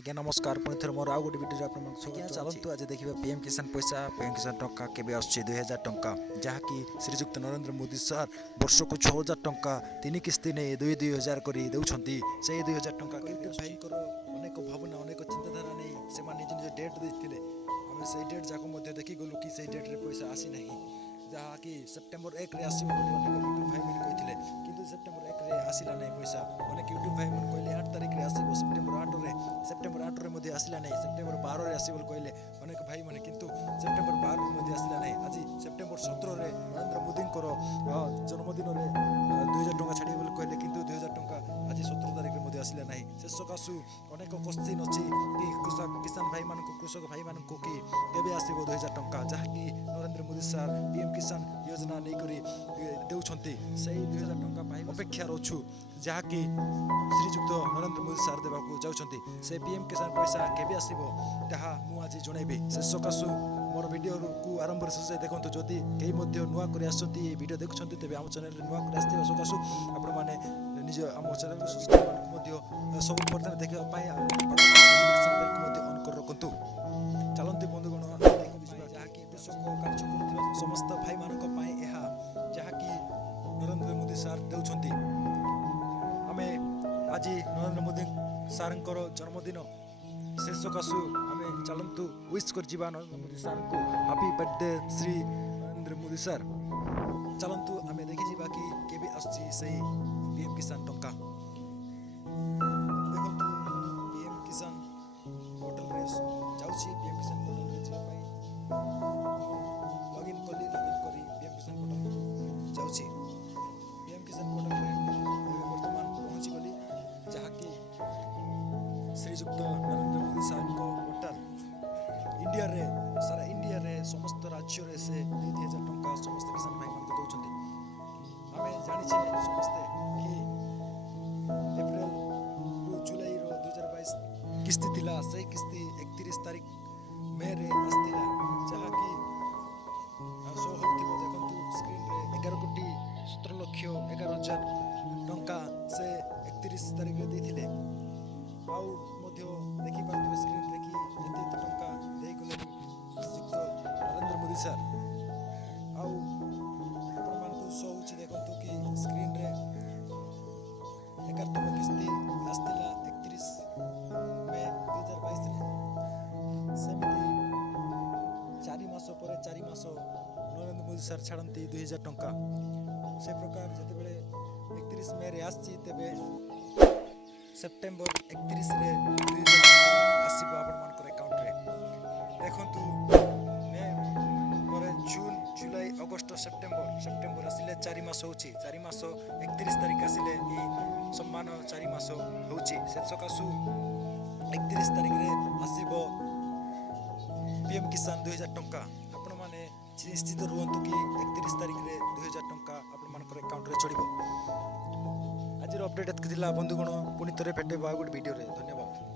आज्ञा नमस्कार पुणी थे मोर आउ गोटे वीडियो आप चलतु आज देखिए पीएम किसान पैसा पीएम किसान टंका केबे आसुछि 2000 टंका जहाँकि श्रीजुक्त नरेंद्र मोदी सर वर्ष को 6000 टंका तीन किस्ती नहीं 2000 कर देउछंती से 2000 टंका भाई अनेक भावना अनेक चिंताधारा नहीं से निज निज डेट देते आम से डेट जाक देखी गलु कि से डेट रे पैसा आसी नहीं जहाँकि सेप्टेम्बर 1 रे आसो अनेक यूट्यूब भाई मैंने कहते कि सेप्टेम्बर 1 रे आसला नहीं पैसा अनेक यूट्यूब भाई मैंने कहले 8 तारिख रे आसो सेप्टेम्बर 8 रे आसला नहीं सेप्टेम्बर 12 रे आसो कहले अनेक भाई मैंने किंतु सेप्टेम्बर 12 रे आसला नहीं आज सेप्टेम्बर 17 रे नरेंद्र मोदी जन्मदिन रे 2000 टंका छाड़ी कहले किंतु 2000 टंका आज 17 तारिख रे आसला नहीं से सकाशु अनेक क्वेश्चन अच्छी कि किसान भाई मान कृषक भाई मान कि केबे आसीबो 2000 टंका जहाँकि नरेंद्र मोदी सर पीएम किसान योजना नहीं करी देउछंती सही 2000 टंका पाई अपेक्षा रछु जहाँकि श्रीजुक्त नरेंद्र मोदी सर देबाकू जाउछंती से पीएम किसान पैसा केबे आसीबो ताहा मु आज जणैबी से सकाशु मोर वीडियो को आरंभ से देखो जदि कई नुआ कर आसती वीडियो देखुं तेज आम चैनल नुआ कर आसवा सकाशु आपण मैंने निज आम चैनल सब्सक्राइब सब प्रथम देखा ऑन कर रखु चलती बंधुगण जहाँकि कृषक कार्य कर समस्त भाई मान जहाँकि नरेंद्र मोदी सार देउछंती आमे आज नरेंद्र मोदी सार जन्मदिन से सकाशु आमे चलतु विश कर नरेंद्र मोदी सार को happy birthday Shri Narendra Modi sir चलतु आमे देखि जिबा कि केबे आछि सही पीएम किसान टंका देखंतु पीएम किसान पोर्टल रे जाउछि पीएम किसान पोर्टल रे जिबा लॉगिन करी पीएम किसान पोर्टल जाउछि पीएम किसान पोर्टल रे वर्तमान पहुंची गली जहाँकि श्रीजुक्त नरेंद्र मोदी साहब को पोर्टल इंडिया रे सारा इंडिया रे समस्त राज्य रे से 2000 टंका समस्त किसान भाई मान दउछंती आमे जानि छे समस्त कि अप्रैल रु जुलाई रो 2022 किस्ती थिला से किस्ती 31 तारिख मे रे आस्तिला जहाँ कि शो होतिबो देखंतु स्क्रीन रे 11 कोटी 17 लक्ष 11,000 टंका से 31 तारिख रे देथिले आउ मध्य देखि पारथि स्क्रीन रे कि एते टंका देई गले श्रीजुक्त नरेंद्र मोदी सर आउ आपण मानकु शो होछि देखंतु कि स्क्रीन रे 11तम किस्ती आस्तिला 31 मे 2022 रे सेमिति 4 मास पर 4 मास नरेंद्र मोदी सर छाड़ती 2000 टंका से प्रकार जते बेले 31 मे रे आछि तेबे सेप्टेम्बर 31 रे 2000 आसीबो आपण मानकर अकाउंट रे देखंतु मे पर जून जुलाई अगस्त सेप्टेम्बर आसिले 4 मास होछि 4 मास 31 तारिख आसिले ई सम्मान 4 मास होछि से सकाशु 31 तारिख रे आसीबो पीएम किसान 2000 टंका आपण माने निश्चित रुहंतु कि 31 तारिख रे 2000 टंका आपण मानकर अकाउंट रे चढ़िबो आज अपडेट एतक बंधुगण पुणी थे भेटे गोटे वीडियो रे धन्यवाद।